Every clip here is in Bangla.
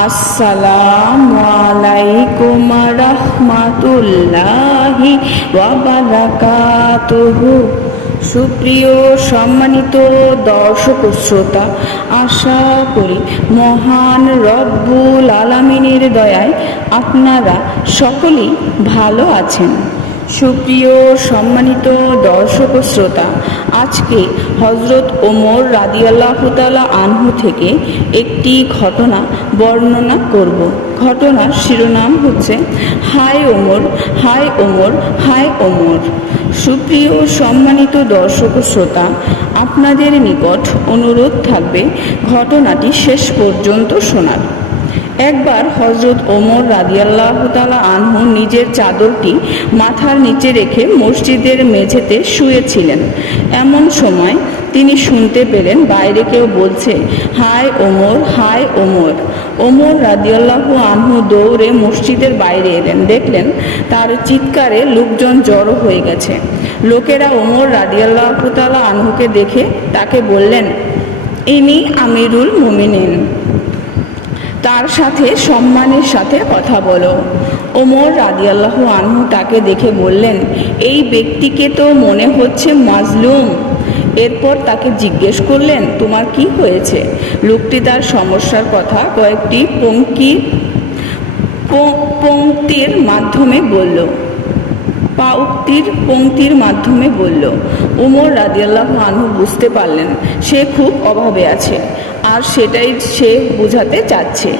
আসসালামু আলাইকুম রাহমাতুল্লাহি ওয়া বারাকাতুহু। সুপ্রিয় সম্মানিত দর্শক শ্রোতা, আশা করি মহান রব্বুল আলামিনের দয়ায় আপনারা সকলেই ভালো আছেন। সুপ্রিয় সম্মানিত দর্শক শ্রোতা, আজকে হজরত ওমর রাদিয়াল্লাহু তাআলা আনহু থেকে একটি ঘটনা বর্ণনা করব। ঘটনার শিরোনাম হচ্ছে হায় ওমর, হায় ওমর, হায় ওমর। সুপ্রিয় সম্মানিত দর্শক শ্রোতা, আপনাদের নিকট অনুরোধ থাকবে ঘটনাটি শেষ পর্যন্ত শোনার। একবার হজরত ওমর রাদিয়াল্লাহু তাআলা আনহু নিজের চাদরটি মাথার নিচে রেখে মসজিদের মেঝেতে শুয়েছিলেন। এমন সময় তিনি শুনতে পেলেন বাইরে কেউ বলছে, হায় ওমর, হায় ওমর। ওমর রাদিয়াল্লাহু আনহু দৌড়ে মসজিদের বাইরে এলেন। দেখলেন তার চিৎকারে লোকজন জড়ো হয়ে গেছে। লোকেরা ওমর রাদিয়াল্লাহু তাআলা আনহুকে দেখে তাকে বললেন, ইনি আমিরুল মুমিনিন, তার সাথে সম্মানের সাথে কথা বলো। ওমর রাদিয়াল্লাহু আনহু তাকে দেখে বললেন, এই ব্যক্তিকে তো মনে হচ্ছে মাজলুম। এরপর তাকে জিজ্ঞেস করলেন, তোমার কি হয়েছে? লোকটি তার সমস্যার কথা কয়েকটি পংক্তির মাধ্যমে বলল। ওমর রাদিয়াল্লাহু আনহু বুঝতে পারলেন সে খুব অভাবে আছে, আর সেটাই সে বোঝাতে চাচ্ছে।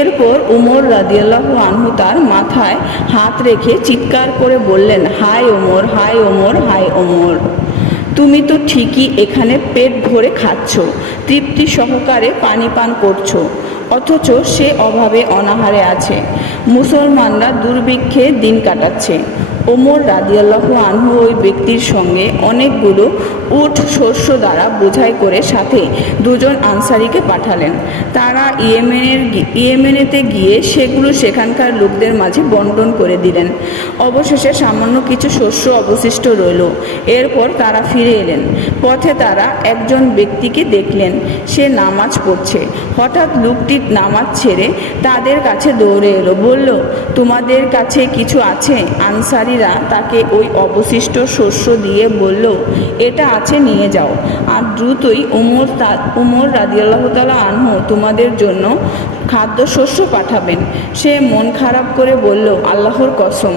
এরপর ওমর রাদিয়াল্লাহু আনহু তার মাথায় হাত রেখে চিৎকার করে বললেন, হায় ওমর, হায় ওমর, হায় ওমর। তুমি তো ঠিকই এখানে পেট ভরে খাচ্ছ, তৃপ্তি সহকারে পানি পান করছো, অথচ সে অভাবে অনাহারে আছে। মুসলমানরা দুর্ভিক্ষে দিন কাটাচ্ছে। ওমর রাদিয়াল্লাহু আনহু ওই ব্যক্তির সঙ্গে অনেকগুলো উট শস্য দ্বারা বোঝাই করে সাথে দুজন আনসারীকে পাঠালেন। তারা ইয়েমেনেতে গিয়ে সেগুলো সেখানকার লোকদের মাঝে বন্টন করে দিলেন। অবশেষে সামান্য কিছু শস্য অবশিষ্ট রইল। এরপর তারা ফিরে এলেন। পথে তারা একজন ব্যক্তিকে দেখলেন, সে নামাজ পড়ছে। হঠাৎ লোকটি নামাজ ছেড়ে তাদের কাছে দৌড়ে এলো, বলল, তোমাদের কাছে কিছু আছে? আনসারীরা তাকে ওই অবশিষ্ট শস্য দিয়ে বলল, এটা আছে, নিয়ে যাও। আর দ্রুতই ওমর রাদিয়াল্লাহু তাআলা আনহু তোমাদের জন্য খাদ্যশস্য পাঠাবেন। সে মন খারাপ করে বলল, আল্লাহর কসম,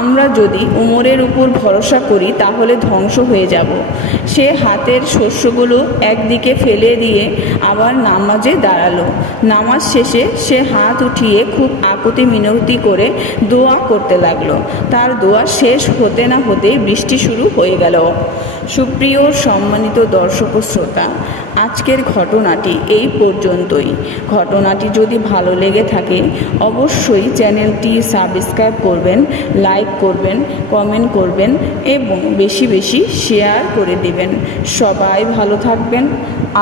আমরা যদি ওমরের উপর ভরসা করি তাহলে ধ্বংস হয়ে যাব। সে হাতের শস্যগুলো একদিকে ফেলে দিয়ে আবার নামাজে দাঁড়ালো। নামাজ শেষে সে হাত উঠিয়ে খুব আকুতি মিনতি করে দোয়া করতে লাগলো। তার দোয়া শেষ হতে না হতেই বৃষ্টি শুরু হয়ে গেল। সুপ্রিয় সম্মানিত দর্শক শ্রোতা, আজকের ঘটনাটি এই পর্যন্তই। ঘটনাটি যদি ভালো লেগে থাকে অবশ্যই চ্যানেলটি সাবস্ক্রাইব করবেন, লাইক করবেন, কমেন্ট করবেন এবং বেশি বেশি শেয়ার করে দিবেন। সবাই ভালো থাকবেন।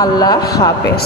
আল্লাহ হাফেজ।